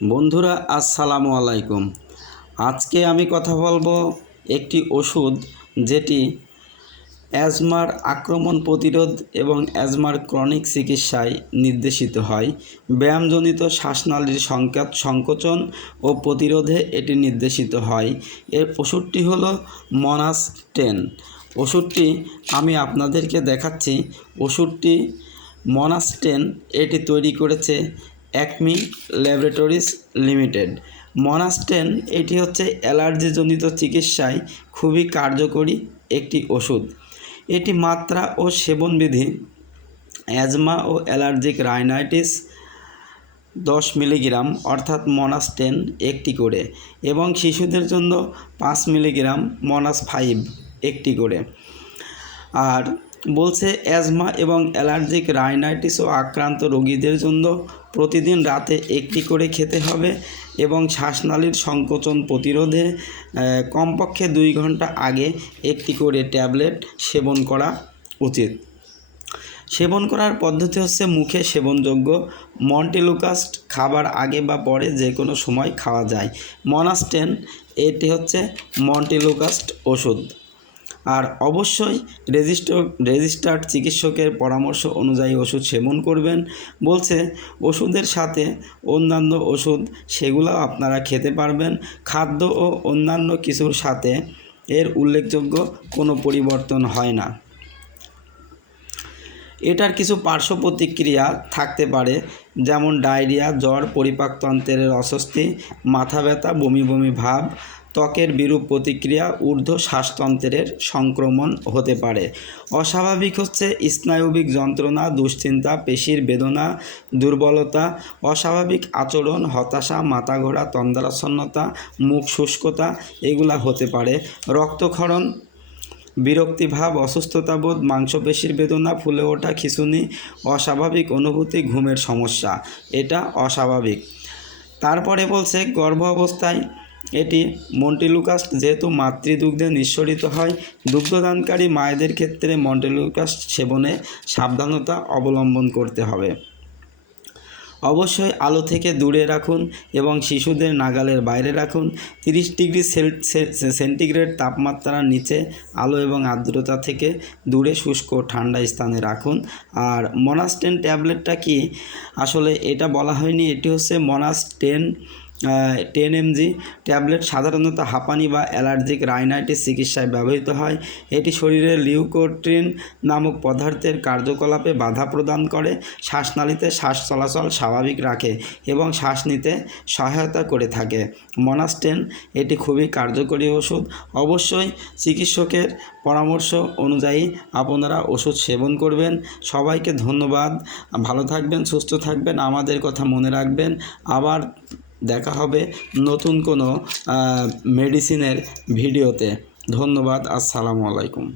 বন্ধুরা, আসসালামু আলাইকুম। আজকে আমি কথা বলব একটি ওষুধ যেটি অ্যাজমার আক্রমণ প্রতিরোধ এবং অ্যাজমার ক্রনিক চিকিৎসায় নির্দেশিত হয়। ব্যায়ামজনিত শ্বাসনালীর সংকেত, সংকোচন ও প্রতিরোধে এটি নির্দেশিত হয়। এর ওষুধটি হলো মনাস টেন। ওষুধটি আমি আপনাদেরকে দেখাচ্ছি। ওষুধটি মনাস্টেন এটি তৈরি করেছে অ্যাকমি ল্যাবরেটরিজ লিমিটেড। মনাস্টেন, এটি হচ্ছে অ্যালার্জিজনিত চিকিৎসায় খুবই কার্যকরী একটি ওষুধ। এটি মাত্রা ও সেবনবিধি, অ্যাজমা ও অ্যালার্জিক রাইনাইটিস দশ মিলিগ্রাম, অর্থাৎ মনাস্টেন একটি করে, এবং শিশুদের জন্য পাঁচ মিলিগ্রাম মনাস ফাইভ একটি করে। আর বলছে অ্যাজমা এবং অ্যালার্জিক রাইনাইটিস ও আক্রান্ত রোগীদের জন্য প্রতিদিন রাতে একটি করে খেতে হবে এবং শ্বাসনালীর সংকোচন প্রতিরোধে কমপক্ষে দুই ঘণ্টা আগে একটি করে ট্যাবলেট সেবন করা উচিত। সেবন করার পদ্ধতি হচ্ছে মুখে সেবনযোগ্য মন্টিলুকাস্ট খাবার আগে বা পরে যে কোনো সময় খাওয়া যায়। মনাস্টেন, এটি হচ্ছে মন্টিলুকাস্ট ওষুধ। আর অবশ্যই রেজিস্টার, রেজিস্টার্ড চিকিৎসকের পরামর্শ অনুযায়ী ওষুধ সেবন করবেন। বলছে, ওষুধের সাথে অন্যান্য ওষুধ সেগুলো আপনারা খেতে পারবেন। খাদ্য ও অন্যান্য কিছুর সাথে এর উল্লেখযোগ্য কোনো পরিবর্তন হয় না। এটার কিছু পার্শ্ব প্রতিক্রিয়া থাকতে পারে, যেমন ডায়রিয়া, জ্বর পরিপাকতন্ত্রের অস্বস্তি, মাথা ব্যথা, বমি বমি ভাব, ত্বকের বিরূপ প্রতিক্রিয়া, ঊর্ধ্ব শ্বাসতন্ত্রের সংক্রমণ হতে পারে। অস্বাভাবিক হচ্ছে স্নায়বিক যন্ত্রণা, দুশ্চিন্তা, পেশির বেদনা, দুর্বলতা, অস্বাভাবিক আচরণ, হতাশা মাথা ঘোরা তন্দ্রাচ্ছন্নতা মুখ শুষ্কতা, এগুলা হতে পারে। রক্তক্ষরণ বিরক্তিভাব, অসুস্থতাবোধ, মাংসপেশির বেদনা, ফুলে ওঠা খিঁচুনি, অস্বাভাবিক অনুভূতি, ঘুমের সমস্যা, এটা অস্বাভাবিক। তারপরে বলছে, গর্ভ অবস্থায় এটি মন্টিলুকাস্ট যেহেতু মাতৃদুগ্ধে নিঃসরিত হয়, দুগ্ধদানকারী মায়েদের ক্ষেত্রে মন্টিলুকাস্ট সেবনে সাবধানতা অবলম্বন করতে হবে। অবশ্যই আলো থেকে দূরে রাখুন এবং শিশুদের নাগালের বাইরে রাখুন। তিরিশ ডিগ্রি সেন্টিগ্রেড তাপমাত্রার নিচে আলো এবং আর্দ্রতা থেকে দূরে, শুষ্ক, ঠান্ডা স্থানে রাখুন। আর মনাস টেন ট্যাবলেটটা কি? আসলে এটা বলা হয়নি, এটি হচ্ছে Monas ten ten MG tablet সাধারণত হাঁপানি বা অ্যালার্জিক রাইনাইটিস চিকিৎসায় ব্যবহৃত হয়। এটি শরীরে লিউকোট্রিন নামক পদার্থের কার্যকলাপে বাধা প্রদান করে, শ্বাসনালীতে শ্বাস চলাচল স্বাভাবিক রাখে এবং শ্বাস নিতে সহায়তা করে থাকে। মনাস্টেন, এটি খুবই কার্যকরী ওষুধ। অবশ্যই চিকিৎসকের পরামর্শ অনুযায়ী আপনারা ওষুধ সেবন করবেন। সবাইকে ধন্যবাদ। ভালো থাকবেন, সুস্থ থাকবেন। আমাদের কথা মনে রাখবেন। আবার দেখা হবে নতুন কোনো মেডিসিনের ভিডিওতে। ধন্যবাদ আসসালামু আলাইকুম।